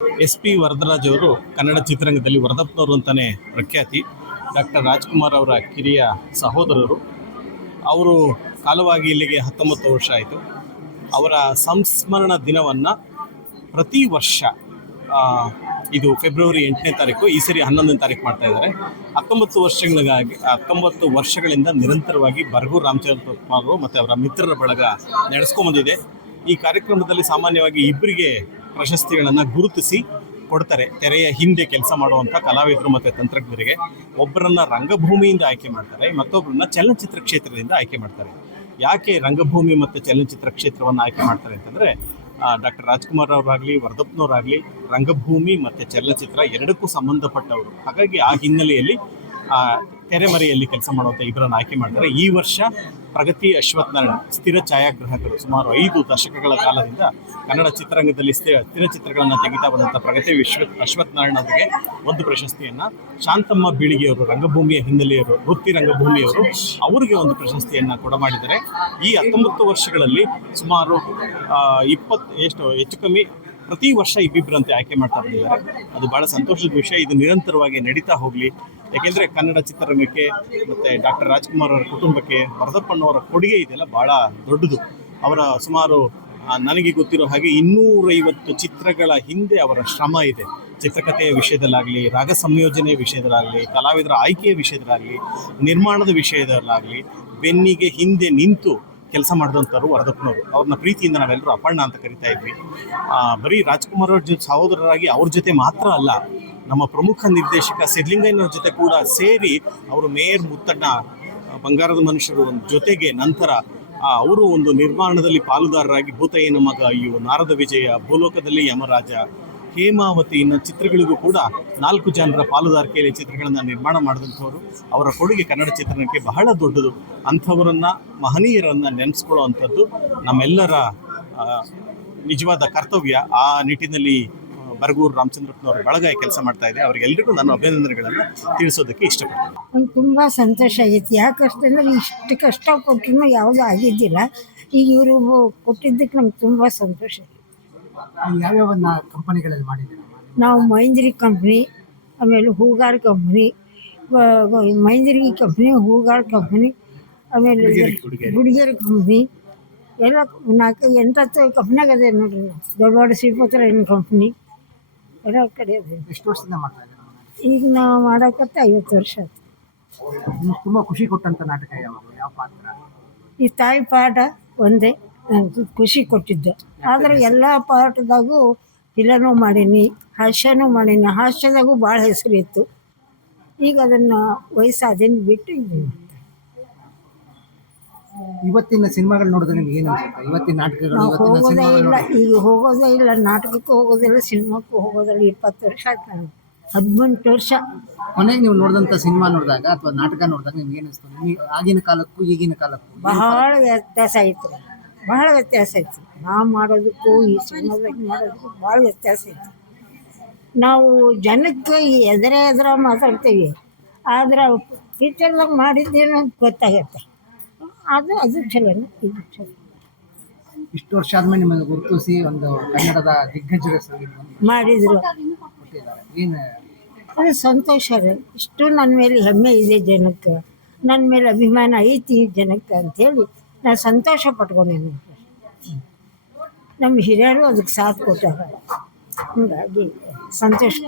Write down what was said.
SP Varadaraj ಅವರು ಕನ್ನಡ ಚಿತ್ರರಂಗದಲ್ಲಿ ವರದಪ್ಪನವರು ಅಂತಾನೆ ಪ್ರಖ್ಯಾತಿ. ಡಾಕ್ಟರ್ ರಾಜ್ಕುಮಾರ್ ಅವರ ಕಿರಿಯ ಸಹೋದರರು. ಅವರು ಕಾಲವಾಗಿ ಇಲ್ಲಿಗೆ 19 ವರ್ಷ ಆಯಿತು. ಅವರ ಸಂಸ್ಮರಣ ದಿನವನ್ನು ಪ್ರತಿ ವರ್ಷ ಇದು ಫೆಬ್ರವರಿ 8ನೇ ತಾರೀಕು, ಈ ಸರಿ 11ನೇ ತಾರೀಕು ಮಾಡ್ತಾ ಇದ್ದಾರೆ. 19 ವರ್ಷಗಳಿಂದ ನಿರಂತರವಾಗಿ ಬರಗೂರು ರಾಮಚಂದ್ರ ಅವರು ಮತ್ತು ಅವರ ಮಿತ್ರರ ಬಳಗ ನಡೆಸ್ಕೊಂಬಂದಿದೆ. ಈ ಕಾರ್ಯಕ್ರಮದಲ್ಲಿ ಸಾಮಾನ್ಯವಾಗಿ ಇಬ್ಬರಿಗೆ ಪ್ರಶಸ್ತಿಗಳನ್ನು ಗುರುತಿಸಿ ಕೊಡ್ತಾರೆ. ತೆರೆಯ ಹಿಂದೆ ಕೆಲಸ ಮಾಡುವಂಥ ಕಲಾವಿದರು ಮತ್ತು ತಂತ್ರಜ್ಞರಿಗೆ ಒಬ್ಬರನ್ನ ರಂಗಭೂಮಿಯಿಂದ ಆಯ್ಕೆ ಮಾಡ್ತಾರೆ, ಮತ್ತೊಬ್ಬರನ್ನ ಚಲನಚಿತ್ರ ಕ್ಷೇತ್ರದಿಂದ ಆಯ್ಕೆ ಮಾಡ್ತಾರೆ. ಯಾಕೆ ರಂಗಭೂಮಿ ಮತ್ತು ಚಲನಚಿತ್ರ ಕ್ಷೇತ್ರವನ್ನು ಆಯ್ಕೆ ಮಾಡ್ತಾರೆ ಅಂತಂದರೆ, ಡಾಕ್ಟರ್ ರಾಜ್ಕುಮಾರ್ ಅವರಾಗಲಿ ವರದಪ್ಪನವರಾಗಲಿ ರಂಗಭೂಮಿ ಮತ್ತು ಚಲನಚಿತ್ರ ಎರಡಕ್ಕೂ ಸಂಬಂಧಪಟ್ಟವರು. ಹಾಗಾಗಿ ಆ ಹಿನ್ನೆಲೆಯಲ್ಲಿ ತೆರೆಮರೆಯಲ್ಲಿ ಕೆಲಸ ಮಾಡುವಂಥ ಇಬ್ಬರನ್ನು ಆಯ್ಕೆ ಮಾಡ್ತಾರೆ. ಈ ವರ್ಷ ಪ್ರಗತಿ ಅಶ್ವಥ್ ನಾರಾಯಣ ಸ್ಥಿರ ಛಾಯಾಗ್ರಾಹಕರು, ಸುಮಾರು 5 ದಶಕಗಳ ಕಾಲದಿಂದ ಕನ್ನಡ ಚಿತ್ರರಂಗದಲ್ಲಿ ಸ್ಥಿರ ಚಿತ್ರಗಳನ್ನು ತೆಗಿತಾ ಬಂದಂಥ ಪ್ರಗತಿ ಅಶ್ವಥ್ ನಾರಾಯಣ ಅವರಿಗೆ ಒಂದು ಪ್ರಶಸ್ತಿಯನ್ನು, ಶಾಂತಮ್ಮ ಬೀಳಿಗೆಯವರು ರಂಗಭೂಮಿಯ ಹಿನ್ನೆಲೆಯವರು, ವೃತ್ತಿ ರಂಗಭೂಮಿಯವರು, ಅವರಿಗೆ ಒಂದು ಪ್ರಶಸ್ತಿಯನ್ನು ಕೊಡಮಾಡಿದ್ದಾರೆ. ಈ 19 ವರ್ಷಗಳಲ್ಲಿ ಸುಮಾರು 20 ಹೆಚ್ಚು ಕಮ್ಮಿ ಪ್ರತಿ ವರ್ಷ ಇಬ್ಬಿಬ್ಬರಂತೆ ಆಯ್ಕೆ ಮಾಡ್ತಾ ಬಂದಿದ್ದಾರೆ. ಅದು ಭಾಳ ಸಂತೋಷದ ವಿಷಯ. ಇದು ನಿರಂತರವಾಗಿ ನಡೀತಾ ಹೋಗಲಿ. ಯಾಕೆಂದರೆ ಕನ್ನಡ ಚಿತ್ರರಂಗಕ್ಕೆ ಮತ್ತು ಡಾಕ್ಟರ್ ರಾಜ್ಕುಮಾರ್ ಅವರ ಕುಟುಂಬಕ್ಕೆ ವರದಪ್ಪನವರ ಕೊಡುಗೆ ಇದೆಲ್ಲ ಭಾಳ ದೊಡ್ಡದು. ಅವರ ಸುಮಾರು ನನಗೆ ಗೊತ್ತಿರೋ ಹಾಗೆ 250 ಚಿತ್ರಗಳ ಹಿಂದೆ ಅವರ ಶ್ರಮ ಇದೆ. ಚಿತ್ರಕಥೆಯ ವಿಷಯದಲ್ಲಾಗಲಿ, ರಾಗ ಸಂಯೋಜನೆಯ ವಿಷಯದಲ್ಲಾಗಲಿ, ಕಲಾವಿದರ ಆಯ್ಕೆಯ ವಿಷಯದಲ್ಲಾಗಲಿ, ನಿರ್ಮಾಣದ ವಿಷಯದಲ್ಲಾಗಲಿ ಬೆನ್ನಿಗೆ ಹಿಂದೆ ನಿಂತು ಕೆಲಸ ಮಾಡಿದಂಥವ್ರು ವರದಪ್ಪನವರು. ಅವ್ರನ್ನ ಪ್ರೀತಿಯಿಂದ ನಾವೆಲ್ಲರೂ ಅಪರ್ಣ ಅಂತ ಕರಿತಾ ಇದ್ವಿ. ಬರೀ ರಾಜ್ಕುಮಾರ್ ಅವ್ರ ಸಹೋದರರಾಗಿ ಅವ್ರ ಜೊತೆ ಮಾತ್ರ ಅಲ್ಲ, ನಮ್ಮ ಪ್ರಮುಖ ನಿರ್ದೇಶಕ ಸಿದ್ಲಿಂಗಯ್ಯನವ್ರ ಜೊತೆ ಕೂಡ ಸೇರಿ ಅವರು ಮೇಯರ್ ಮುತ್ತಣ್ಣ, ಬಂಗಾರದ ಮನುಷ್ಯರು ಜೊತೆಗೆ ನಂತರ ಅವರು ಒಂದು ನಿರ್ಮಾಣದಲ್ಲಿ ಪಾಲುದಾರರಾಗಿ ಭೂತಯ್ಯನ ಮಗ, ಇವು ನಾರದ ವಿಜಯ, ಭೂಲೋಕದಲ್ಲಿ ಯಮರಾಜ, ಹೇಮಾವತಿ ಇನ್ನೂ ಚಿತ್ರಗಳಿಗೂ ಕೂಡ 4 ಜನರ ಪಾಲುದಾರಿಕೆಯಲ್ಲಿ ಚಿತ್ರಗಳನ್ನು ನಿರ್ಮಾಣ ಮಾಡಿದಂಥವರು. ಅವರ ಕೊಡುಗೆ ಕನ್ನಡ ಚಿತ್ರರಂಗಕ್ಕೆ ಬಹಳ ದೊಡ್ಡದು. ಅಂಥವರನ್ನು, ಮಹನೀಯರನ್ನು ನೆನೆಸ್ಕೊಳ್ಳೋ ಅಂಥದ್ದು ನಮ್ಮೆಲ್ಲರ ನಿಜವಾದ ಕರ್ತವ್ಯ. ಆ ನಿಟ್ಟಿನಲ್ಲಿ ಬರಗೂರು ರಾಮಚಂದ್ರಪ್ಪನವರ ಬಳಗ ಕೆಲಸ ಮಾಡ್ತಾ ಇದೆ. ಅವರಿಗೆಲ್ಲರಿಗೂ ನಾನು ಅಭಿನಂದನೆಗಳನ್ನು ತಿಳಿಸೋದಕ್ಕೆ ಇಷ್ಟಪಡ್ತೀನಿ. ನಂಗೆ ತುಂಬ ಸಂತೋಷ ಆಗೈತಿ. ಯಾಕಷ್ಟಂದ್ರೆ ಇಷ್ಟು ಕಷ್ಟಪಟ್ಟರು ಯಾವುದೂ ಆಗಿದ್ದಿಲ್ಲ. ಈಗ ಇವರು ಕೊಟ್ಟಿದ್ದಕ್ಕೆ ನಂಗೆ ತುಂಬ ಸಂತೋಷ. ಯಾವ್ಯಾವ ಕಂಪನಿಗಳಲ್ಲಿ ಮಾಡಿದ್ದೀವಿ ನಾವು? ಮಹೇಂದ್ರಿ ಕಂಪ್ನಿ, ಆಮೇಲೆ Hugar company, Mahendri company, Hugar company, ಆಮೇಲೆ ಗುಡಿಗೆರೆ ಕಂಪ್ನಿ, ಎಲ್ಲ 4-8 ಕಂಪ್ನಿಯಾಗ ಅದೇ ನೋಡ್ರಿ. ದೊಡ್ಡ ಶ್ರೀಪತ್ರ ಕಂಪ್ನಿ ಎಲ್ಲ ಕಡೆ ಅದೇ. ಎಷ್ಟು ವರ್ಷದಿಂದ ಮಾಡ್ತಾ ಇದ್ದೀವಿ? ಈಗ ನಾವು ಮಾಡೋಕತ್ತೆ 50 ವರ್ಷ ಆಯ್ತು. ನಿಮ್ಗೆ ತುಂಬ ಖುಷಿ ಕೊಟ್ಟಂಥ ನಾಟಕ ಯಾವ ಪಾತ್ರ? ಈ ತಾಯಿ ಪಾಠ ಒಂದೇ ನನಗೆ ಖುಷಿ ಕೊಟ್ಟಿದ್ದೆ. ಆದರೆ ಎಲ್ಲ ಪಾಠದಾಗೂ ವಿಲನೂ ಮಾಡೀನಿ, ಹಾಸ್ಯನೂ ಮಾಡೀನಿ. ಹಾಸ್ಯದಾಗೂ ಭಾಳ ಹೆಸರಿತ್ತು. ಈಗ ಅದನ್ನು ವಯಸ್ಸಾದೇನು ಬಿಟ್ಟು ಇದು. ಇವತ್ತಿನ ಸಿನಿಮಾಗಳು ನೋಡಿದ್ರೆ ನಿಮ್ಗೆ ಏನು ಅನ್ಸುತ್ತೆ? ಇವತ್ತಿನ ನಾಟಕಗಳು ಹೋಗೋದೇ ಇಲ್ಲ, ಈಗ ಹೋಗೋದೇ ಇಲ್ಲ. ನಾಟಕಕ್ಕೂ ಹೋಗೋದಿಲ್ಲ, ಸಿನಿಮಾಕ್ಕೂ ಹೋಗೋದಿಲ್ಲ. 20 ವರ್ಷ ಆಯ್ತು ನನಗೆ, 18 ವರ್ಷ. ಕೊನೆಗೆ ನೀವು ನೋಡಿದಂಥ ಸಿನಿಮಾ ನೋಡಿದಾಗ ಅಥವಾ ನಾಟಕ ನೋಡಿದಾಗ ನಿಮ್ಗೆ ಏನು ಅನಿಸ್ತು? ನಿಮಗೆ ಆಗಿನ ಕಾಲಕ್ಕೂ ಈಗಿನ ಕಾಲಕ್ಕೂ ಬಹಳ ವ್ಯತ್ಯಾಸ ಐತೆ, ಬಹಳ ವ್ಯತ್ಯಾಸ ಐತಿ. ನಾವು ಮಾಡೋದಕ್ಕೂ ಈ ಸಿನಿಮಾದಾಗ ಮಾಡೋದಕ್ಕೂ ಭಾಳ ವ್ಯತ್ಯಾಸ ಐತಿ. ನಾವು ಜನಕ್ಕೆ ಎದುರ ಮಾತಾಡ್ತೀವಿ, ಆದ್ರೆ ಪಿಕ್ಚರ್ದಾಗ ಮಾಡಿದ್ದೇನೋ ಗೊತ್ತಾಗತ್ತೆ. ಅದು ಚಲೋನ, ಇದು ಚಲೋ. ಇಷ್ಟು ವರ್ಷ ಆದ್ಮೇಲೆ ನಿಮಗೆ ಗುರುತಿಸಿ ಒಂದು ಕನ್ನಡದ ದಿಗ್ಗಜರ ಮಾಡಿದ್ರು. ಏನು ಅದು ಸಂತೋಷ ರೀ. ಇಷ್ಟು ನನ್ನ ಮೇಲೆ ಹೆಮ್ಮೆ ಇದೆ ಜನಕ್ಕೆ, ನನ್ನ ಮೇಲೆ ಅಭಿಮಾನ ಐತಿ ಜನಕ್ಕೆ ಅಂಥೇಳಿ ನಾನು ಸಂತೋಷ ಪಟ್ಕೊಂಡೇನೆ. ನಮ್ಮ ಹಿರಿಯರು ಅದಕ್ಕೆ ಸಾಥ್ ಕೊಟ್ಟಾರ, ಹೀಗಾಗಿ ಸಂತೋಷ.